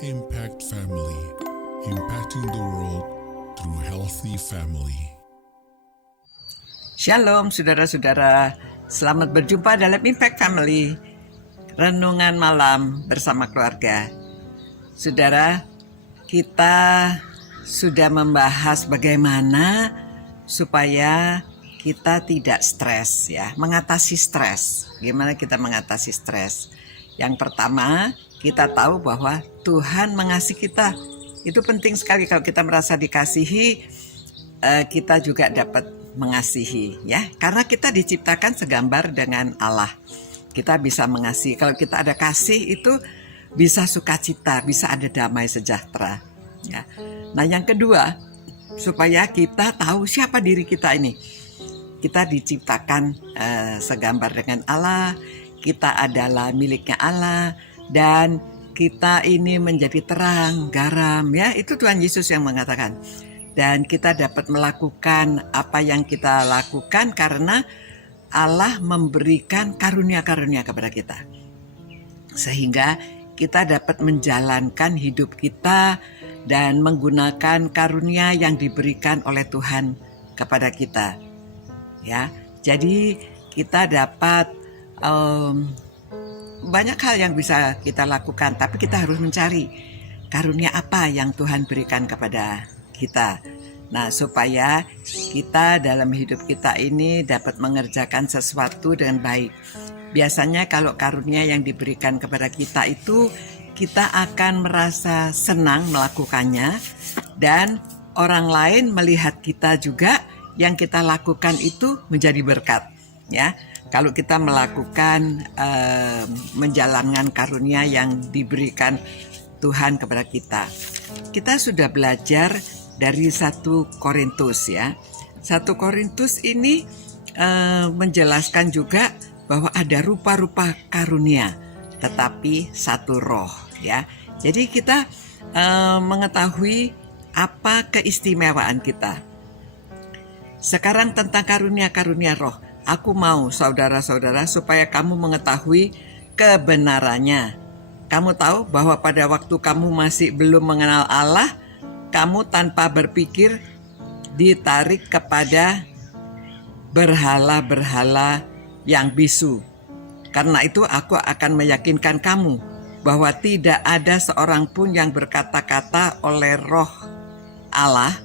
Impact Family, impacting the world through healthy family. Shalom saudara-saudara, selamat berjumpa dalam Impact Family, renungan malam bersama keluarga. Saudara, kita sudah membahas bagaimana supaya kita tidak stres ya, mengatasi stres. Gimana kita mengatasi stres? Yang pertama, kita tahu bahwa Tuhan mengasihi kita. Itu penting sekali. Kalau kita merasa dikasihi, kita juga dapat mengasihi ya. Karena kita diciptakan segambar dengan Allah. Kita bisa mengasihi. Kalau kita ada kasih itu bisa sukacita, bisa ada damai sejahtera ya. Nah, yang kedua, supaya kita tahu siapa diri kita ini. Kita diciptakan segambar dengan Allah. Kita adalah miliknya Allah dan kita ini menjadi terang, garam ya. Itu Tuhan Yesus yang mengatakan. Dan kita dapat melakukan apa yang kita lakukan karena Allah memberikan karunia-karunia kepada kita. Sehingga kita dapat menjalankan hidup kita dan menggunakan karunia yang diberikan oleh Tuhan kepada kita. Ya, jadi kita dapat banyak hal yang bisa kita lakukan, tapi kita harus mencari karunia apa yang Tuhan berikan kepada kita. Nah, supaya kita dalam hidup kita ini dapat mengerjakan sesuatu dengan baik. Biasanya kalau karunia yang diberikan kepada kita itu, kita akan merasa senang melakukannya dan orang lain melihat kita juga yang kita lakukan itu menjadi berkat ya. Kalau kita melakukan menjalankan karunia yang diberikan Tuhan kepada kita. Kita sudah belajar dari 1 Korintus ya. 1 Korintus ini menjelaskan juga bahwa ada rupa-rupa karunia, tetapi satu roh ya. Jadi kita mengetahui apa keistimewaan kita. Sekarang tentang karunia-karunia roh. Aku mau saudara-saudara supaya kamu mengetahui kebenarannya. Kamu tahu bahwa pada waktu kamu masih belum mengenal Allah, kamu tanpa berpikir ditarik kepada berhala-berhala yang bisu. Karena itu aku akan meyakinkan kamu bahwa tidak ada seorang pun yang berkata-kata oleh roh Allah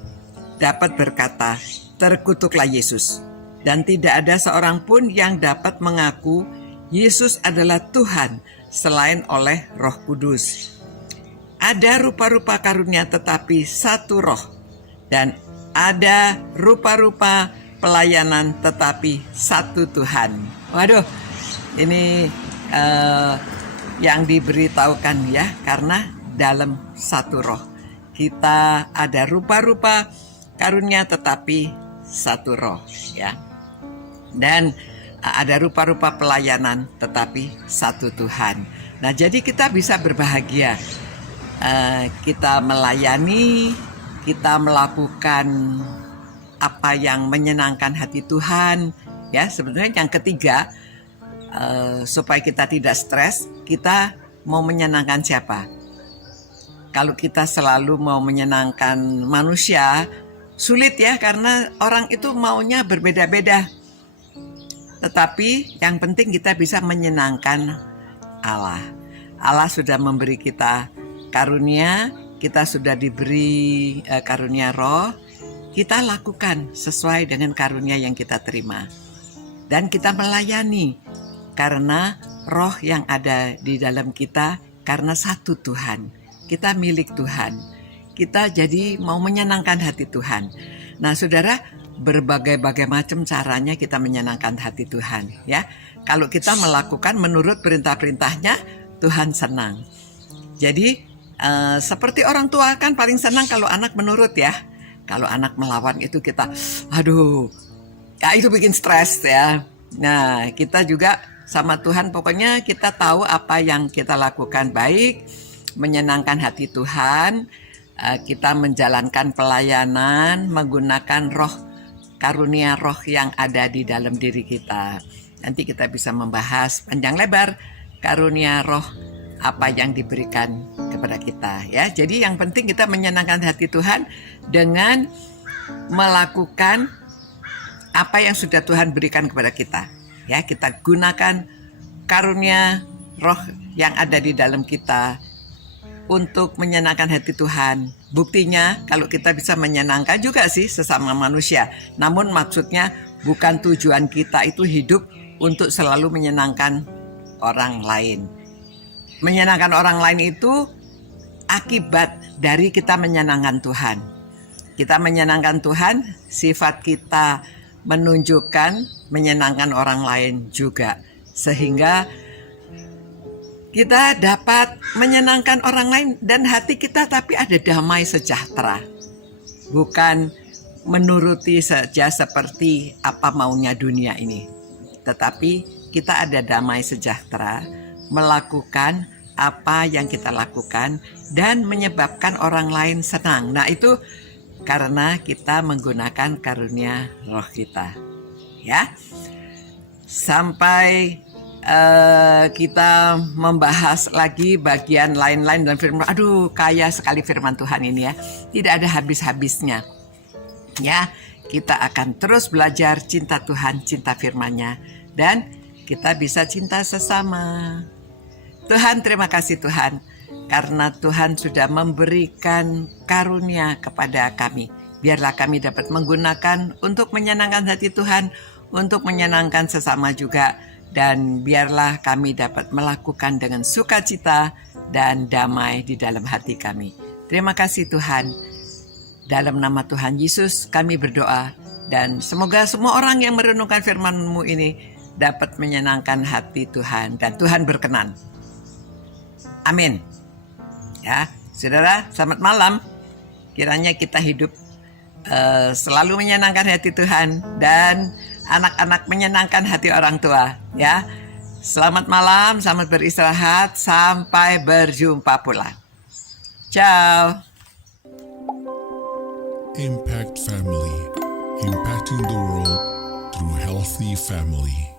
dapat berkata, terkutuklah Yesus. Dan tidak ada seorang pun yang dapat mengaku Yesus adalah Tuhan selain oleh Roh Kudus. Ada rupa-rupa karunia tetapi satu roh. Dan ada rupa-rupa pelayanan tetapi satu Tuhan. Waduh, ini yang diberitahukan ya, karena dalam satu roh. Kita ada rupa-rupa karunia tetapi satu roh ya. Dan ada rupa-rupa pelayanan tetapi satu Tuhan. Nah, jadi kita bisa berbahagia. Kita melayani, kita melakukan apa yang menyenangkan hati Tuhan. Ya, sebenarnya yang ketiga, supaya kita tidak stres, kita mau menyenangkan siapa? Kalau kita selalu mau menyenangkan manusia, sulit ya, karena orang itu maunya berbeda-beda. Tetapi yang penting kita bisa menyenangkan Allah. Allah sudah memberi kita karunia, kita sudah diberi karunia roh. Kita lakukan sesuai dengan karunia yang kita terima. Dan kita melayani karena roh yang ada di dalam kita, karena satu Tuhan. Kita milik Tuhan. Kita jadi mau menyenangkan hati Tuhan. Nah, saudara, berbagai-bagai macam caranya kita menyenangkan hati Tuhan ya. Kalau kita melakukan menurut perintah-perintahnya, Tuhan senang. Jadi seperti orang tua kan paling senang kalau anak menurut ya. Kalau anak melawan itu kita aduh, ya itu bikin stres ya. Nah, kita juga sama Tuhan, pokoknya kita tahu apa yang kita lakukan baik, menyenangkan hati Tuhan. Kita menjalankan pelayanan menggunakan roh, karunia roh yang ada di dalam diri kita. Nanti kita bisa membahas panjang lebar karunia roh apa yang diberikan kepada kita ya. Jadi yang penting kita menyenangkan hati Tuhan dengan melakukan apa yang sudah Tuhan berikan kepada kita. Ya, kita gunakan karunia roh yang ada di dalam kita untuk menyenangkan hati Tuhan. Buktinya kalau kita bisa menyenangkan juga sih sesama manusia. Namun maksudnya bukan tujuan kita itu hidup untuk selalu menyenangkan orang lain. Menyenangkan orang lain itu akibat dari kita menyenangkan Tuhan. Kita menyenangkan Tuhan, sifat kita menunjukkan menyenangkan orang lain juga. Sehingga kita dapat menyenangkan orang lain dan hati kita tapi ada damai sejahtera. Bukan menuruti saja seperti apa maunya dunia ini. Tetapi kita ada damai sejahtera, melakukan apa yang kita lakukan dan menyebabkan orang lain senang. Nah, itu karena kita menggunakan karunia roh kita. Ya. Sampai kita membahas lagi bagian lain-lain dan firman. Aduh, kaya sekali firman Tuhan ini ya. Tidak ada habis-habisnya. Ya, kita akan terus belajar cinta Tuhan, cinta firman-Nya, dan kita bisa cinta sesama. Tuhan, terima kasih Tuhan, karena Tuhan sudah memberikan karunia kepada kami. Biarlah kami dapat menggunakan untuk menyenangkan hati Tuhan, untuk menyenangkan sesama juga, dan biarlah kami dapat melakukan dengan sukacita dan damai di dalam hati kami. Terima kasih Tuhan. Dalam nama Tuhan Yesus kami berdoa, dan semoga semua orang yang merenungkan firman-Mu ini dapat menyenangkan hati Tuhan dan Tuhan berkenan. Amin. Ya, saudara, selamat malam. Kiranya kita hidup selalu menyenangkan hati Tuhan dan anak-anak menyenangkan hati orang tua. Ya, selamat malam, selamat beristirahat, sampai berjumpa pula. Ciao. Impact Family, impacting the world through healthy family.